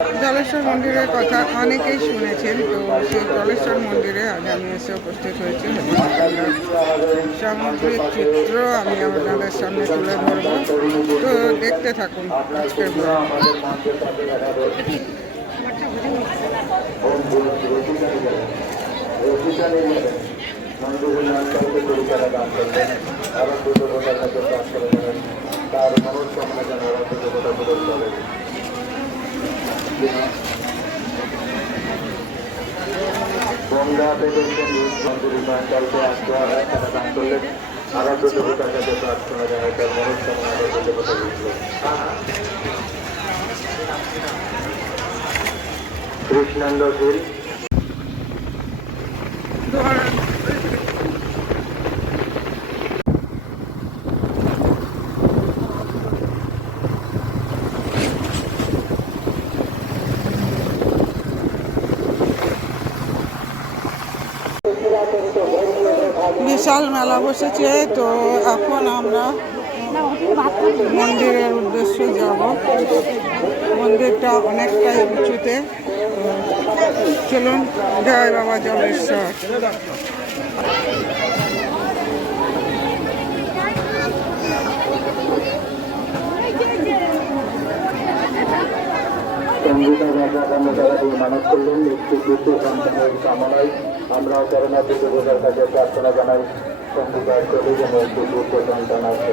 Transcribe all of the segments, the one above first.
জলেশ্বর মন্দিরের কথা অনেকেই শুনেছেন, তো সেই জলেশ্বর মন্দিরে আজ আমি এসে উপস্থিত হয়েছি। সামগ্রিক চিত্র আমি আপনাদের সামনে তুলে ধরবো, তো দেখতে থাকুন আজকের ব্লগ। গঙ্গা থেকে মন্দিরে আসতে হয়, তারা দান করলেন আরাধ্য দেবতার কাছে প্রার্থনা জানায় তার মনস্কামনা দেবতা বুঝলো। কৃষ্ণেন্দ্রশীল বিশাল মেলা বসেছে, তো এখন আমরা মন্দিরের উদ্দেশ্যে যাব। মন্দিরটা অনেকটাই উঁচুতে, চলুন জয় বাবা জলেশ্বর। মানব করলেন একটি পুত্র সন্তানের কামনায় আমরাও করোনাতে দেবতার কাছে প্রার্থনা জানাই। সঙ্গীতার চলে যেন একটি পুত্র সন্তান আছে।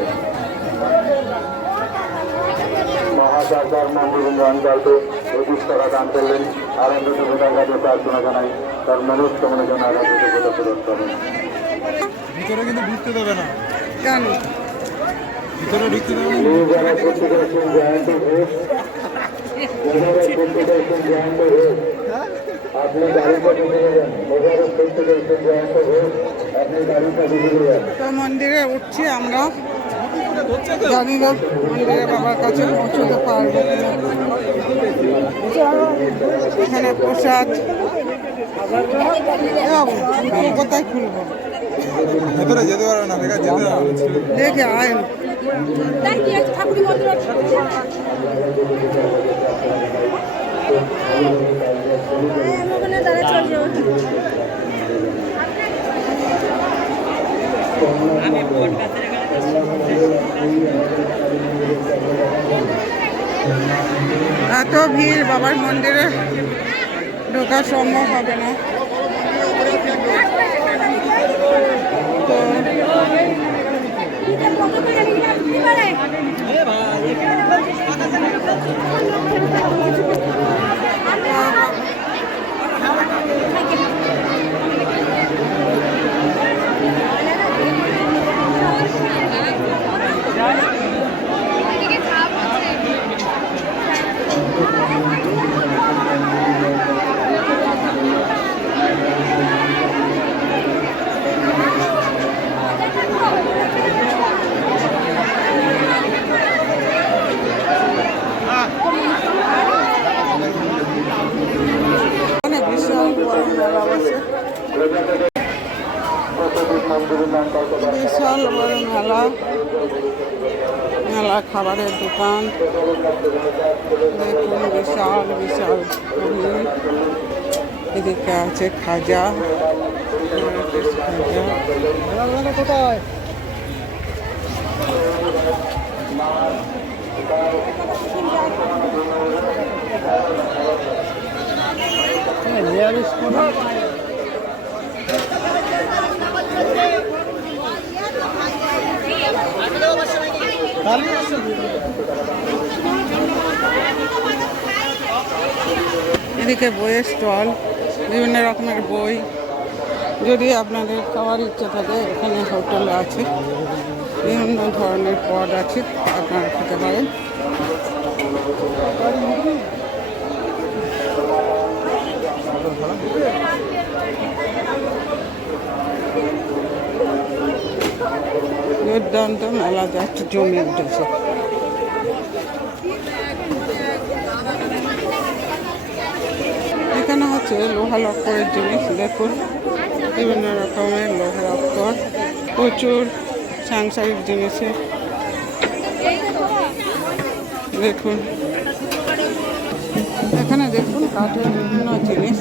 মহাচাচার মন্দির অঞ্চলকে অধিষ্ঠারা দান করলেন আনন্দ দেবতার কাছে প্রার্থনা জানাই তার মনস্কামনা যেন আনন্দ দেবতা পূরণ করেন। ভিতরে কিন্তু ঢুকতে দেবে না, কেন ভিতরে ঢুকতে দেবে না। যারা করতে চাইছেন জয়ন্ত ঘোষ, যারা করতে চাইছেন জয়ন্ত ঘোষ, আপনি গাড়িটা ঢুকে যাবেন। যারা করতে চাইছেন জয়ন্ত ঘোষ, আপনি গাড়িটা ঢুকে যাবেন। তো মন্দিরে উঠছি আমরা, জানি না মন্দিরে বাবার কাছে পৌঁছতে পারবো। এখানে প্রসাদ কোথায় খুলবো, ভেতরে যেতে পারবে না, দেখা যেতে পারবে। দেখে আইন এত ভিড়, বাবার মন্দিরে ঢোকা সম্ভব হবে না। তো বিশাল বড় মেলা, মেলা খাবারের দোকান দেখুন, বিশাল বিশাল পুরী। এদিকে আছে খাজা, কোথায় এদিকে বইয়ের স্টল, বিভিন্ন রকমের বই। যদি আপনাদের খাওয়ার ইচ্ছে থাকে, এখানে হোটেল আছে, বিভিন্ন ধরনের পদ আছে, আপনারা খেতে পারেন। দুর্দান্ত মেলা যাচ্ছে, জমি উঠেছে। এখানে হচ্ছে লোহা লক্করের জিনিস, দেখুন বিভিন্ন রকমের লোহা লক্কর, প্রচুর সাংসারিক জিনিসে দেখুন। এখানে কাঠের বিভিন্ন জিনিস,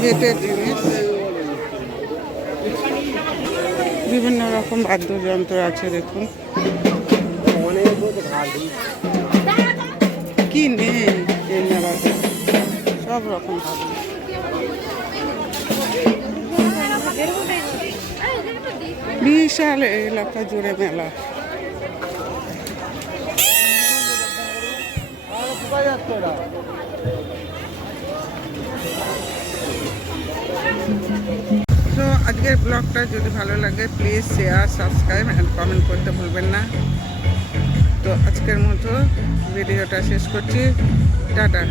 বেতের জিনিস, বিভিন্ন রকম বাদ্যযন্ত্র আছে। দেখুন কি নেই এই মেলাতে, সব রকম পাবেন। বিশাল এলাকা জুড়ে মেলা। তো আজকের ব্লগটা যদি ভালো লাগে please share, subscribe and comment করতে ভুলবেন না। তো আজকের মতো ভিডিওটা শেষ করছি, টাটা।